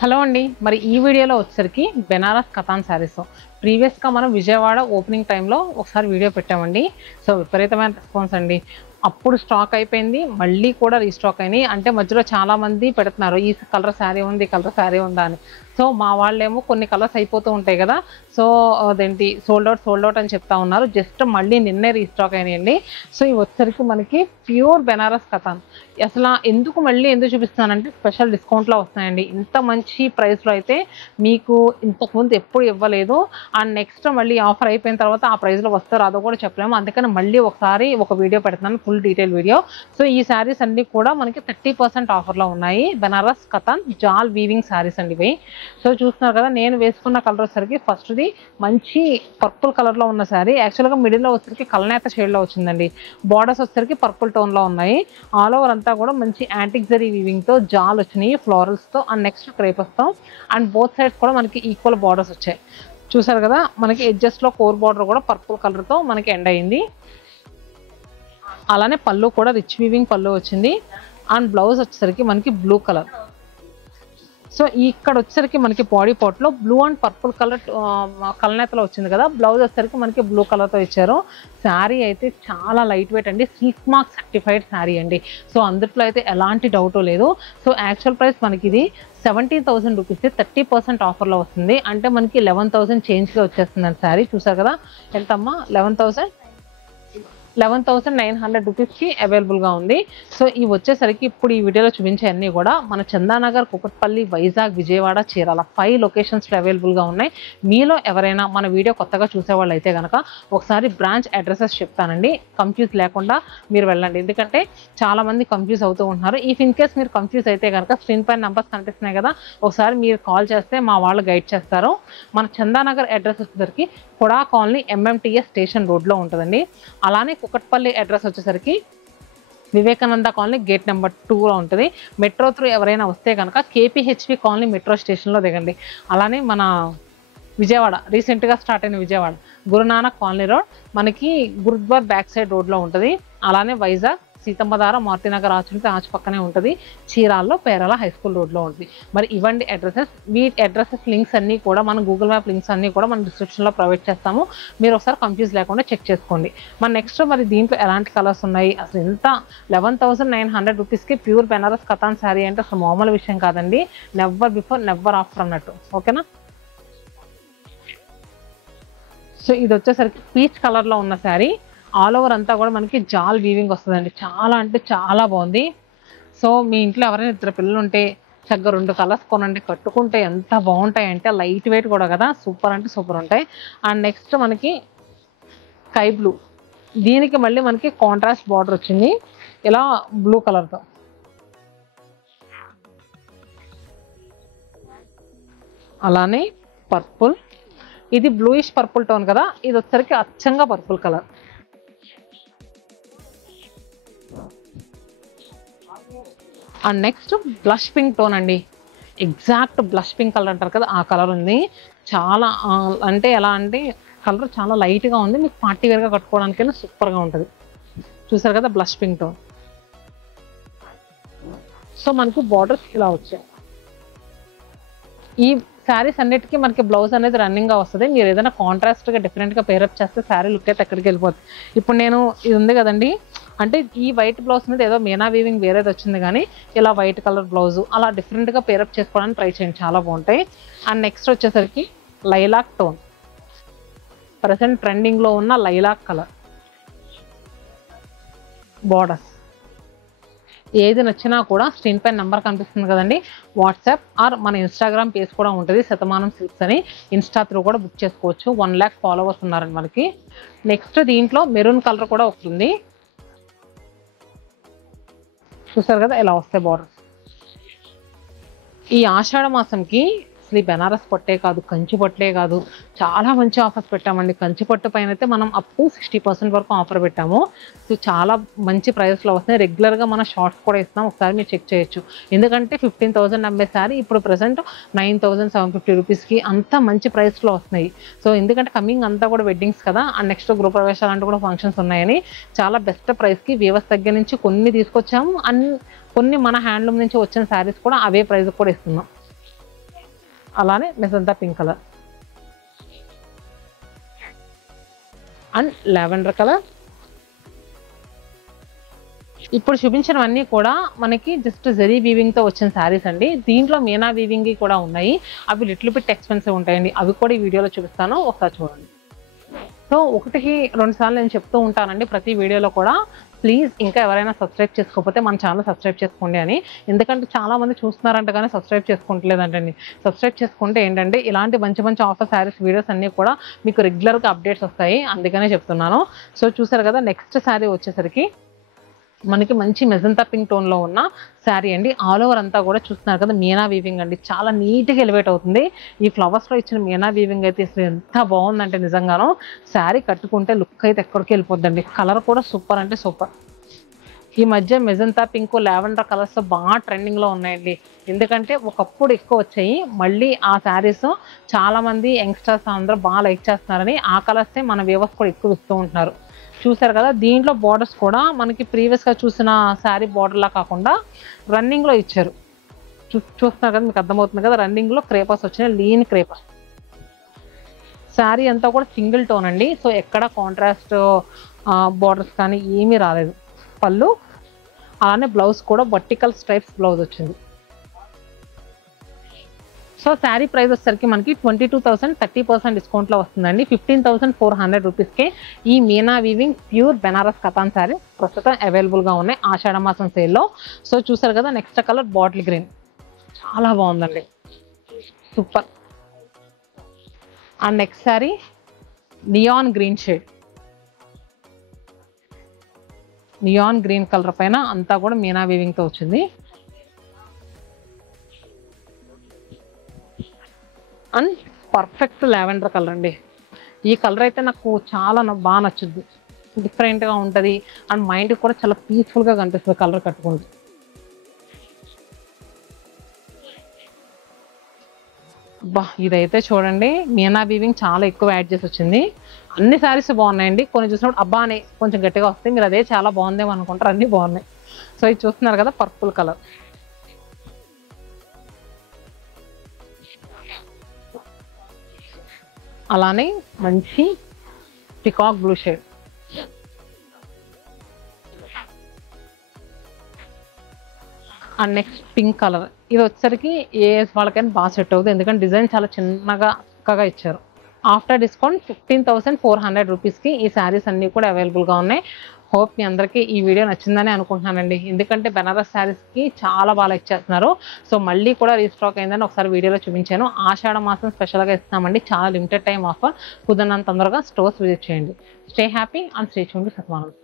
Hello అండి. మరి ఈ వీడియోలో వచ్చేసరికి బెనారస్ కతాన్ శారీస్ ప్రీవియస్‌గా మనం విజయవాడ ఓపెనింగ్ టైంలో ఒకసారి వీడియో పెట్టామండి. సో విపరీతమైన రెస్పాన్స్ అండి. అప్పుడు స్టాక్ అయిపోయింది. మళ్ళీ కూడా రీస్టాక్ అయినాయి. అంటే మధ్యలో చాలామంది పెడుతున్నారు. ఈ కలర్ శారీ ఉంది, ఈ కలర్ శారీ ఉందా అని. సో మా వాళ్ళేమో కొన్ని కలర్స్ అయిపోతూ ఉంటాయి కదా! సో అదేంటి సోల్డ్ అవుట్ అని చెప్తా ఉన్నారు. జస్ట్ మళ్ళీ నిన్నే రీస్టాక్ అయినాయండి. సో ఇవి వచ్చేసరికి మనకి ప్యూర్ బెనారస్ కతాన్. అసలు ఎందుకు చూపిస్తున్నానంటే స్పెషల్ డిస్కౌంట్‌లో వస్తున్నాయండి. ఇంత మంచి ప్రైస్‌లో అయితే మీకు ఇంతకుముందు ఎప్పుడు ఇవ్వలేదు. అండ్ నెక్స్ట్ మళ్ళీ ఆఫర్ అయిపోయిన తర్వాత ఆ ప్రైస్‌లో వస్తారో రాదో కూడా చెప్పలేము. అందుకని మళ్ళీ ఒకసారి ఒక వీడియో పెడుతున్నాను, ఫుల్ డీటెయిల్ వీడియో. సో ఈ శారీస్ అన్నీ కూడా మనకి 30% ఆఫర్‌లో ఉన్నాయి. బెనారస్ కతాన్ జాల్ వీవింగ్ శారీస్ అండి ఇవి. సో చూస్తున్నారు కదా, నేను వేసుకున్న కలర్ వచ్చేసరికి ఫస్ట్‌ది మంచి పర్పుల్ కలర్‌లో ఉన్న శారీ. యాక్చువల్‌గా మిడిల్‌లో వచ్చేసరికి కలనేత షేడ్‌లో వచ్చిందండి. బార్డర్స్ వచ్చేసరికి పర్పుల్ టోన్‌లో ఉన్నాయి. ఆల్ ఓవర్ అంతా కూడా మంచి యాంటిక్ జరీ వీవింగ్‌తో జాల్ వచ్చినాయి, ఫ్లోరల్స్‌తో అండ్ నెక్స్ట్ క్రేపర్స్‌తో అండ్ బోత్ సైడ్స్ కూడా మనకి ఈక్వల్ బార్డర్స్ వచ్చాయి. చూసారు కదా, మనకి ఎడ్జెస్‌లో కోర్ బార్డర్ కూడా పర్పుల్ కలర్‌తో మనకి ఎండ్ అయింది. అలానే పళ్ళు కూడా రిచ్ వీవింగ్ పళ్ళు వచ్చింది. అండ్ బ్లౌజ్ వచ్చేసరికి మనకి బ్లూ కలర్. సో ఇక్కడ వచ్చేసరికి మనకి బాడీ పార్ట్లో బ్లూ అండ్ పర్పుల్ కలర్ కలనేతలో వచ్చింది కదా, బ్లౌజ్ వచ్చేసరికి మనకి బ్లూ కలర్తో ఇచ్చారు. శారీ అయితే చాలా లైట్ వెయిట్ అండి, సిల్క్ మార్క్ సర్టిఫైడ్ శారీ అండి. సో అందుట్లో అయితే ఎలాంటి డౌట్ లేదు. సో యాక్చువల్ ప్రైస్ మనకి ఇది 17,000 రూపీస్ 30% ఆఫర్లో వస్తుంది. అంటే మనకి 11,000 చేంజ్గా వచ్చేస్తుందండి శారీ. చూసారు కదా ఎంతమ్మా, 11,900 రూపీస్కి అవైలబుల్గా ఉంది. సో ఇవి వచ్చేసరికి ఇప్పుడు ఈ వీడియోలో చూపించే అన్నీ కూడా మన చందానగర్, కుకట్పల్లి, వైజాగ్, విజయవాడ, చీరాల 5 లొకేషన్స్లో అవైలబుల్గా ఉన్నాయి. మీలో ఎవరైనా మన వీడియో కొత్తగా చూసేవాళ్ళు అయితే కనుక ఒకసారి బ్రాంచ్ అడ్రసెస్ చెప్తానండి, కన్ఫ్యూజ్ లేకుండా మీరు వెళ్ళండి. ఎందుకంటే చాలామంది కన్ఫ్యూజ్ అవుతూ ఉంటున్నారు. ఇన్ కేస్ మీరు కన్ఫ్యూజ్ అయితే కనుక స్క్రీన్ పైన నెంబర్స్ కనిపిస్తున్నాయి కదా, ఒకసారి మీరు కాల్ చేస్తే మా వాళ్ళు గైడ్ చేస్తారు. మన చందానగర్ అడ్రస్ వచ్చేసరికి కొడా కాలనీ MMTS స్టేషన్ రోడ్లో ఉంటుందండి. అలానే కుకట్పల్లి అడ్రస్ వచ్చేసరికి వివేకానంద కాలనీ గేట్ నెంబర్ 2లో ఉంటుంది. మెట్రో త్రూ ఎవరైనా వస్తే కనుక KPHP కాలనీ మెట్రో స్టేషన్లో దిగండి. అలానే మన విజయవాడ రీసెంట్గా స్టార్ట్ అయిన విజయవాడ గురునానక్ కాలనీ రోడ్ మనకి గురుద్వార్ బ్యాక్ సైడ్ రోడ్లో ఉంటుంది. అలానే వైజాగ్ సీతమ్మధార మారుతినగర్ ఆచు పక్కనే ఉంటుంది. చీరాల్లో పేరాల హై స్కూల్ రోడ్లో ఉంటుంది. మరి ఇవ్వండి అడ్రసెస్. వీటి అడ్రసెస్ లింక్స్ అన్నీ కూడా మన గూగుల్ మ్యాప్ లింక్స్ అన్నీ కూడా మన డిస్క్రిప్షన్లో ప్రొవైడ్ చేస్తాము. మీరు ఒకసారి కన్ఫ్యూజ్ లేకుండా చెక్ చేసుకోండి. మరి నెక్స్ట్ మరి దీంట్లో ఎలాంటి కలర్స్ ఉన్నాయి, అసలు ఎంత 11,900 రూపీస్కి ప్యూర్ బెనారస్ కతాన్ శారీ అంటే అసలు మామూలు విషయం కాదండి. నెవర్ బిఫోర్ నెవర్ ఆఫ్టర్ అన్నట్టు. ఓకేనా. సో ఇది వచ్చేసరికి పీచ్ కలర్లో ఉన్న శారీ. ఆల్ ఓవర్ అంతా కూడా మనకి జాల్ వీవింగ్ వస్తుందండి. చాలా అంటే చాలా బాగుంది. సో మీ ఇంట్లో ఎవరైనా 2 పిల్లలు ఉంటే చక్కగా 2 కలర్స్ కొనండి, కట్టుకుంటే ఎంత బాగుంటాయి అంటే లైట్ వెయిట్ కూడా కదా, సూపర్ అంటే సూపర్ ఉంటాయి. అండ్ నెక్స్ట్ మనకి స్కై బ్లూ, దీనికి మళ్ళీ మనకి కాంట్రాస్ట్ బార్డర్ వచ్చింది ఇలా బ్లూ కలర్తో. అలానే పర్పుల్, ఇది బ్లూయిష్ పర్పుల్ టోన్ కదా, ఇది వచ్చరికి అచ్చంగా purple colour. And next blush pink tone అండి. ఎగ్జాక్ట్ బ్లష్ పింక్ కలర్ అంటారు కదా, ఆ కలర్ ఉంది. చాలా అంటే ఎలా అంటే కలర్ చాలా లైట్గా ఉంది. మీకు పార్టీ వేర్గా కట్టుకోవడానికైనా సూపర్గా ఉంటుంది. చూసారు కదా బ్లష్ పింక్ టోన్. సో మనకి బార్డర్స్ ఇలా వచ్చాయి. ఈ శారీస్ అన్నిటికీ మనకి బ్లౌజ్ అనేది రన్నింగ్గా వస్తుంది. మీరు ఏదైనా కాంట్రాస్ట్గా డిఫరెంట్గా పేరప్ చేస్తే శారీ లుక్ అయితే ఎక్కడికి వెళ్ళిపోతుంది. ఇప్పుడు నేను ఇది ఉంది కదండి, అంటే ఈ వైట్ బ్లౌజ్ మీద ఏదో మీనా వీవింగ్ వేరేది వచ్చింది, కానీ ఇలా వైట్ కలర్ బ్లౌజు అలా డిఫరెంట్గా పేరప్ చేసుకోవడానికి ట్రై చేయండి, చాలా బాగుంటాయి. అండ్ నెక్స్ట్ వచ్చేసరికి లైలాక్ టోన్, ప్రజెంట్ ట్రెండింగ్లో ఉన్న లైలాక్ కలర్. బార్డర్స్ ఏది నచ్చినా కూడా స్క్రీన్ పైన నెంబర్ కనిపిస్తుంది కదండి, వాట్సాప్ ఆర్ మన ఇన్స్టాగ్రామ్ పేజ్ కూడా ఉంటుంది, శతమానం సిల్క్స్ అని. ఇన్స్టా త్రూ కూడా బుక్ చేసుకోవచ్చు. 1 lakh ఫాలోవర్స్ ఉన్నారండి మనకి. నెక్స్ట్ దీంట్లో మెరూన్ కలర్ కూడా వస్తుంది. చూసారు కదా ఎలా వస్తాయి బార్డర్స్. ఈ ఆషాఢ మాసంకి అసలు ఈ బెనారస్ పట్టే కాదు, కంచి పట్టే కాదు, చాలా మంచి ఆఫర్స్ పెట్టామండి. కంచి పట్టు పైన అయితే మనం అప్ టు 60% వరకు ఆఫర్ పెట్టాము. సో చాలా మంచి ప్రైస్లో వస్తున్నాయి. రెగ్యులర్గా మన షార్ట్స్ కూడా ఇస్తాం, ఒకసారి మీరు చెక్ చేయొచ్చు. ఎందుకంటే 15,000 అమ్మే శారీ ఇప్పుడు ప్రజెంట్ 9,750 రూపీస్కి అంత మంచి ప్రైస్లో వస్తున్నాయి. సో ఎందుకంటే కమింగ్ అంతా కూడా వెడ్డింగ్స్ కదా, అండ్ నెక్స్ట్ గృహప్రవేశాలు అంటే కూడా ఫంక్షన్స్ ఉన్నాయని చాలా బెస్ట్ ప్రైస్కి వీవర్స్ దగ్గర నుంచి కొన్ని తీసుకొచ్చాము. కొన్ని మన హ్యాండ్లూమ్ నుంచి వచ్చిన శారీస్ కూడా అవే ప్రైస్కి కూడా ఇస్తున్నాం. అలానే magenta pink colour and lavender colour. ఇప్పుడు చూపించినవన్నీ కూడా మనకి జస్ట్ జరీ వీవింగ్తో వచ్చిన శారీస్ అండి. దీంట్లో మీనా వీవింగ్ కూడా ఉన్నాయి. అవి లిటిల్ బిట్ ఎక్స్పెన్సివ్ ఉంటాయండి. అవి కూడా ఈ వీడియోలో చూపిస్తాను, ఒకసారి చూడండి. సో 1-2 సార్లు నేను చెప్తూ ఉంటానండి ప్రతి వీడియోలో కూడా, ప్లీజ్ ఇంకా ఎవరైనా సబ్స్క్రైబ్ చేసుకోకపోతే మన ఛానల్ సబ్స్క్రైబ్ చేసుకోండి అని. ఎందుకంటే చాలామంది చూస్తున్నారంట కానీ సబ్స్క్రైబ్ చేసుకుంటలేదంటండి. సబ్స్క్రైబ్ చేసుకుంటే ఏంటంటే ఇలాంటి మంచి మంచి ఆఫర్ శారీస్ వీడియోస్ అన్నీ కూడా మీకు రెగ్యులర్గా అప్డేట్స్ వస్తాయి, అందుకనే చెప్తున్నాను. సో చూసారు కదా, నెక్స్ట్ శారీ వచ్చేసరికి మనకి మంచి మెజంతా పింక్ టోన్లో ఉన్న శారీ అండి. ఆల్ ఓవర్ అంతా కూడా చూస్తున్నారు కదా మీనా వీవింగ్ అండి. చాలా నీట్గా ఎలివేట్ అవుతుంది. ఈ ఫ్లవర్స్లో ఇచ్చిన మీనా వీవింగ్ అయితే అసలు ఎంత బాగుందంటే నిజంగాను. శారీ కట్టుకుంటే లుక్ అయితే ఎక్కడికి వెళ్ళిపోద్దండి. కలర్ కూడా సూపర్ అంటే సూపర్. ఈ మధ్య మెజంతా పింక్ లావెండర్ కలర్స్ బాగా ట్రెండింగ్లో ఉన్నాయండి. ఎందుకంటే ఒకప్పుడు ఎక్కువ వచ్చాయి, మళ్ళీ ఆ శారీస్ చాలామంది యంగ్స్టర్స్ అందరూ బాగా లైక్ చేస్తున్నారని ఆ కలర్సే మన వ్యూవర్స్ కూడా ఎక్కువ ఇస్తూ ఉంటున్నారు. చూసారు కదా, దీంట్లో బార్డర్స్ కూడా మనకి ప్రీవియస్గా చూసిన శారీ బార్డర్లా కాకుండా రన్నింగ్లో ఇచ్చారు. చూస్తున్నారు కదా, మీకు అర్థమవుతుంది కదా, రన్నింగ్లో క్రేపర్స్ వచ్చినాయి, లీన్ క్రేపర్. శారీ అంతా కూడా సింగిల్ టోన్ అండి. సో ఎక్కడ కాంట్రాస్ట్ బార్డర్స్ కానీ ఏమీ రాలేదు. పళ్ళు అలానే బ్లౌజ్ కూడా వర్టికల్ స్ట్రైప్స్ బ్లౌజ్ వచ్చింది. సో శారీ ప్రైస్ వచ్చేసరికి మనకి 22,000 30% డిస్కౌంట్లో వస్తుందండి. 15,400 రూపీస్కే ఈ మీనా వీవింగ్ ప్యూర్ బెనారస్ కథాన్ శారీ ప్రస్తుతం అవైలబుల్గా ఉన్నాయి ఆషాఢ మాసం సేల్లో. సో చూసారు కదా, నెక్స్ట్ కలర్ బాటిల్ గ్రీన్, చాలా బాగుందండి, super. And next sari neon green shade. Neon green colour పైన అంతా కూడా మీనా వీవింగ్తో వచ్చింది. అండ్ పర్ఫెక్ట్ లావెండర్ కలర్ అండి. ఈ కలర్ అయితే నాకు చాలా బాగా నచ్చుద్ది, డిఫరెంట్గా ఉంటుంది అండ్ మైండ్కి కూడా చాలా పీస్ఫుల్గా కనిపిస్తుంది కలర్ కట్టుకుంటే. బా ఇదైతే చూడండి, మీనా వీవింగ్ చాలా ఎక్కువ యాడ్ చేసి వచ్చింది. అన్ని శారీస్ బాగున్నాయండి. కొన్ని చూసినప్పుడు అబ్బా అని కొంచెం గట్టిగా వస్తాయి, మీరు అదే చాలా బాగుందేమో అనుకుంటారు, అన్నీ బాగున్నాయి. సో ఇది చూస్తున్నారు కదా, పర్పుల్ కలర్. అలానే మంచి peacock blue shade. And next pink colour. ఇది వచ్చేసరికి ఏ ఏజ్ వాళ్ళకైనా బాగా సెట్ అవుతుంది, ఎందుకంటే డిజైన్ చాలా చిన్నగా చక్కగా ఇచ్చారు. ఆఫ్టర్ డిస్కౌంట్ 15,400 రూపీస్కి ఈ శారీస్ అన్నీ కూడా అవైలబుల్గా ఉన్నాయి. హోప్ మీ అందరికీ ఈ వీడియో నచ్చిందని అనుకుంటున్నానండి. ఎందుకంటే బెనారస్ శారీస్కి చాలా బాగా ఇచ్చేస్తున్నారు. సో మళ్ళీ కూడా రీస్టాక్ అయిందని ఒకసారి వీడియోలో చూపించాను. ఆషాఢ మాసం స్పెషల్గా ఇస్తామండి, చాలా లిమిటెడ్ టైం ఆఫర్. కుదిరినంత తొందరగా స్టోర్స్ విజిట్ చేయండి. Stay happy and stay tuned with సత్వానంద్.